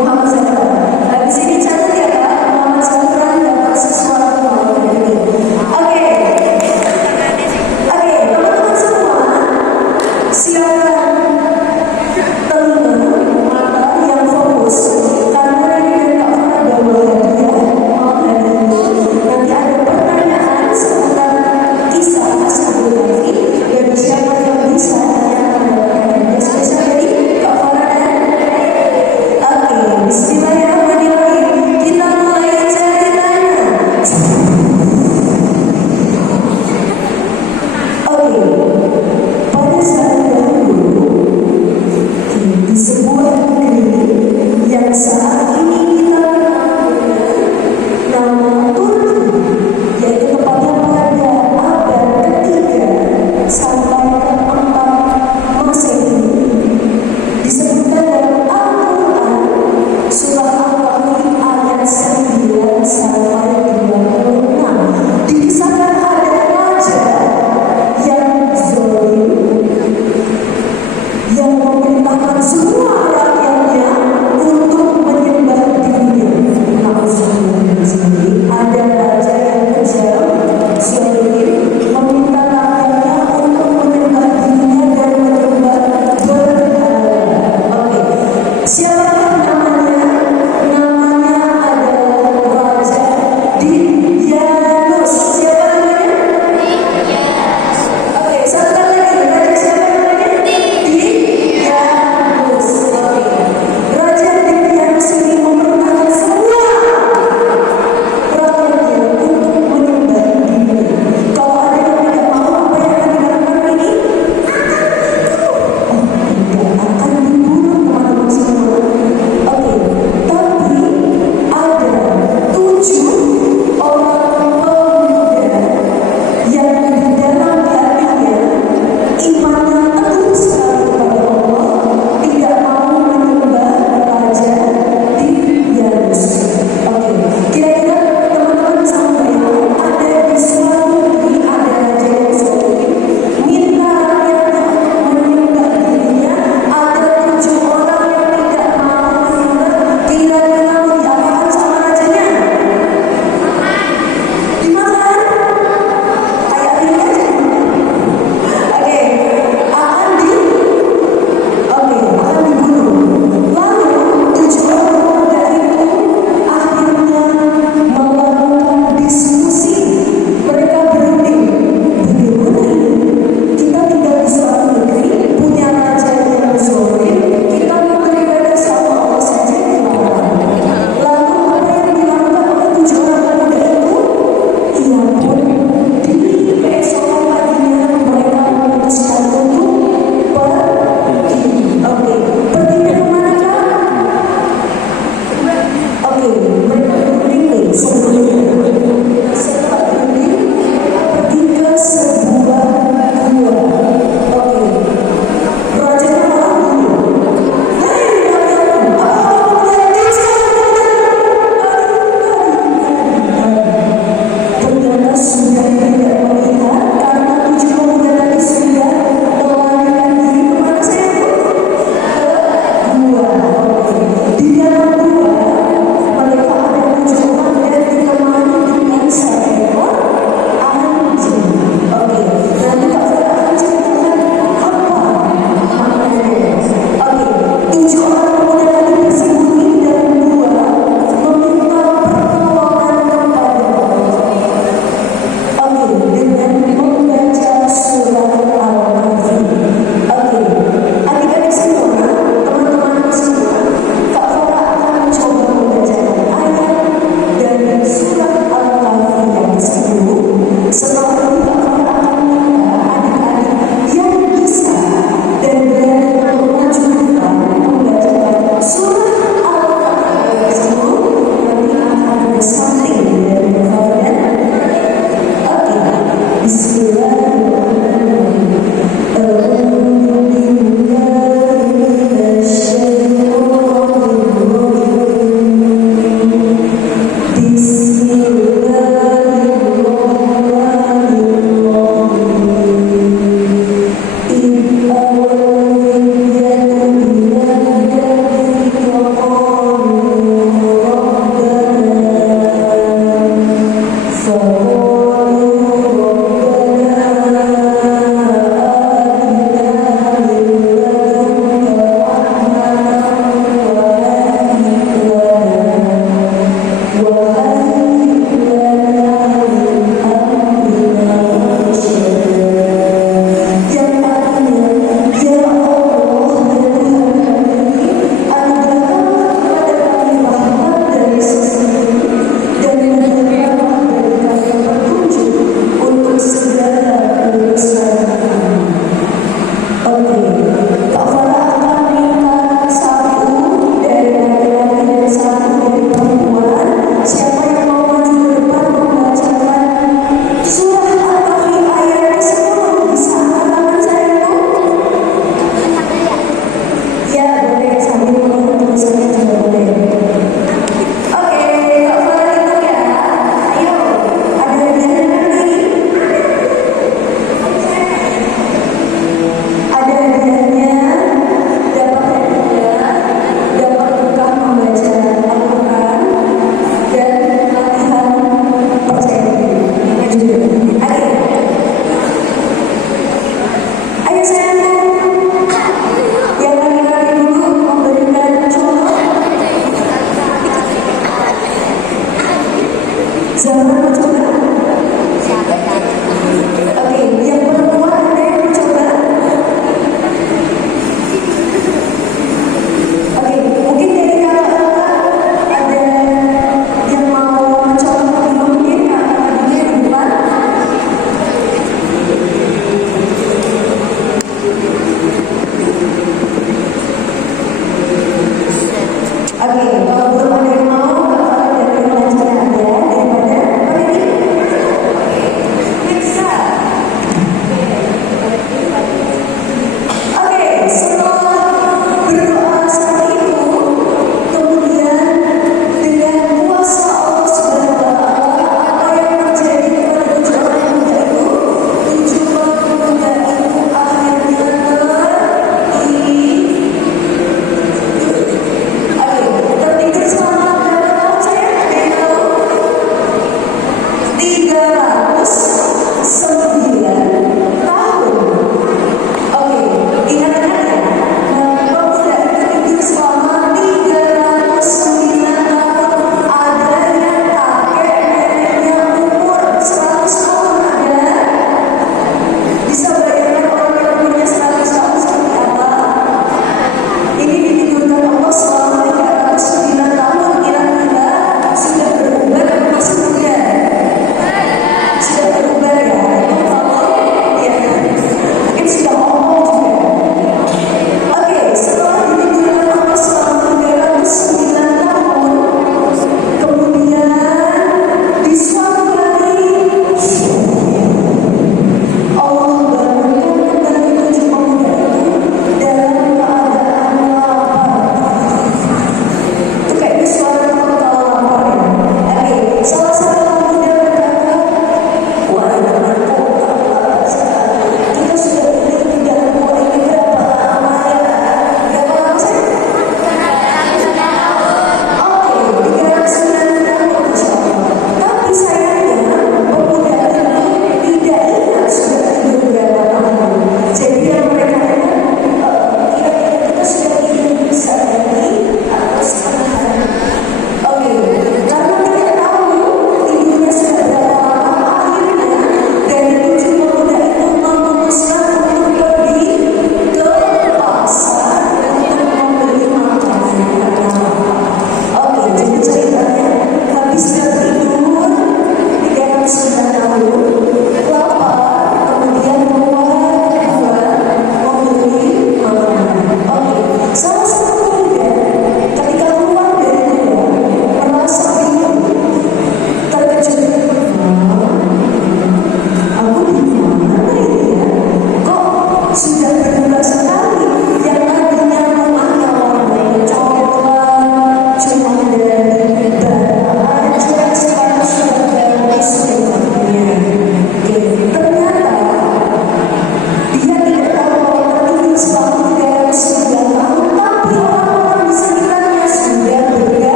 Muhammad Zafran. Habis ini catat ya Pak, Muhammad Zafran dapat sesuatu ini. Oke, teman-teman semua, silakan telinga mata yang fokus karena ini dan Kak Farah bawa hadiah malam hari ini. Nanti ada pertanyaan seputar kisah Ashabul Kahfi dan siapa yang bisa yang mendapatkan hadiah spesial dari Kak Farah dan Oke, bismillah.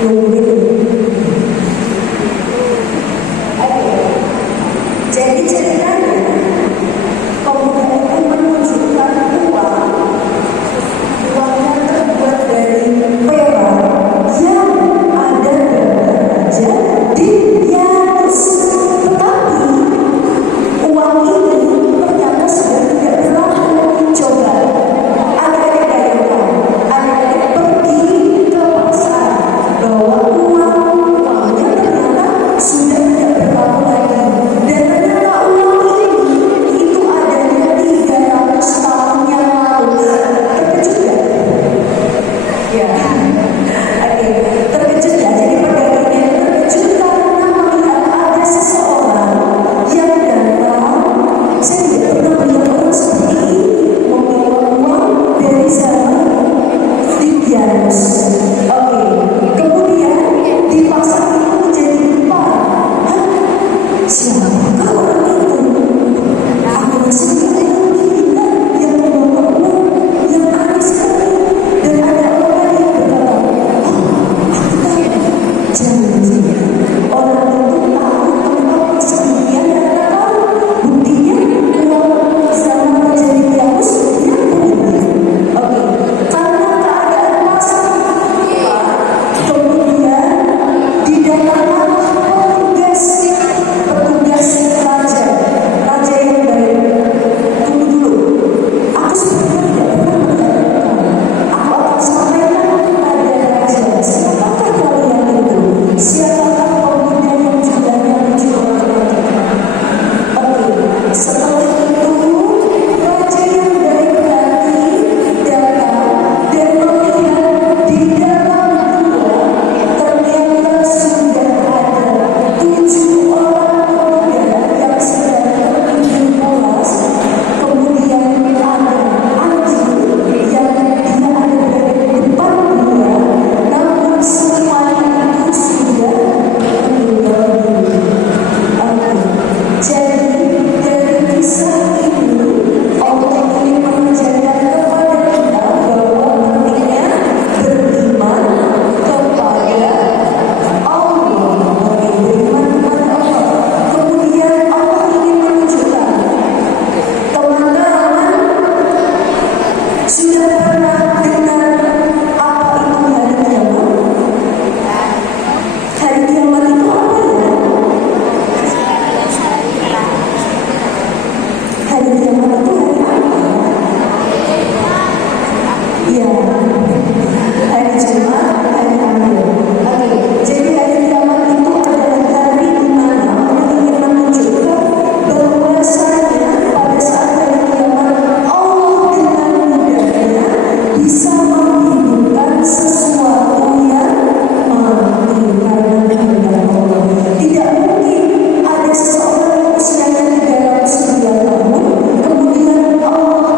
nungguin. Oke, jadi ceritanya pemuda itu menunjukkan uangnya terbuat dari perak yang ada berada di Yanus. Tetapi uang ini ternyata sudah tidak berlaku. Coba adik-adik bayangkan, adik-adik pergi ke pasar bawa uangnya ternyata sudah tidak berlaku lagi. Dan ternyata uang ini itu adanya 300 tahun yang lalu. Terkejut gak? Ya, oke, terkejut ya. Jadi pedagangnya terkejut karena melihat ada seseorang yang datang. Saya tidak pernah melihat orang seperti ini membawa uang dari zaman Lidianus. Oke, kemudian di pasar itu menjadi lupa. Hah? Siapakah orang itu? Aku masih tidak gila yang membawa uang yang aneh sekali. Dan ada orang yang berkata, oh, aku tahu. Jangan-jangan orang itu tahu tempat persembunyian yang kita tahu. Buktinya uang zaman Raja Lidianus yang benar. Oke, karena keadaan pasar lupa, kemudian didatangkanlah petugas raja yang baik. Tunggu dulu, aku sebenarnya tidak pernah melihat. Aku akan sampaikan kepada raja, siapakah kalian itu? Siapakah pemuda yang jumlahnya 700? Oke, setelah itu raja yang baik hati datang dan melihat di dalam gua ternyata sudah ada 7 orang pemuda yang sedang tertidur pulas. Kemudian ada anjing yang dia ada di depan dia, namun semuanya itu sudah meninggal dunia. Oke, jadi dari kisah ini Allah ingin mengajarkan kepada kita bahwa pentingnya beriman kepada Allah. Oke, beriman kepada Allah. Kemudian Allah ingin menunjukkan, teman-teman sudah pernah dengar apa itu hari kiamat? Hari kiamat itu apa ya? Hari kiamat itu hari apa? Ya, hari Jumat, hari akhir. Oke, jadi hari kiamat itu adalah hari di mana Allah ingin menunjukkan bahwasanya pada saat hari kiamat Allah dengan mudahnya bisa menghidupkan sesuatu yang mati karena kehendak Allah. Tidak mungkin ada seseorang yang usianya 309 tahun, kemudian Allah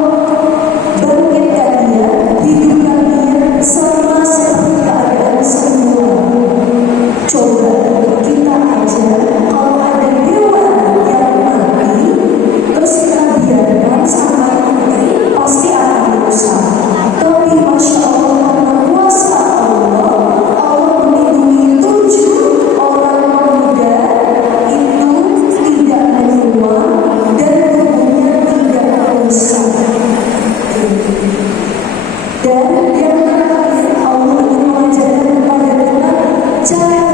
bangkitkan dia, hidupkan dia sama seperti keadaan semula. Coba kita aja kalau ada hewan yang mati terus kita biarkan sampai mati pasti akan rusak. Tapi Masya Allah, karena kuasa Allah, Allah melindungi 7 orang pemuda itu tidak menua dan tubuhnya tidak rusak. Dan yang terakhir Allah ingin mengajarkan kepada kita cara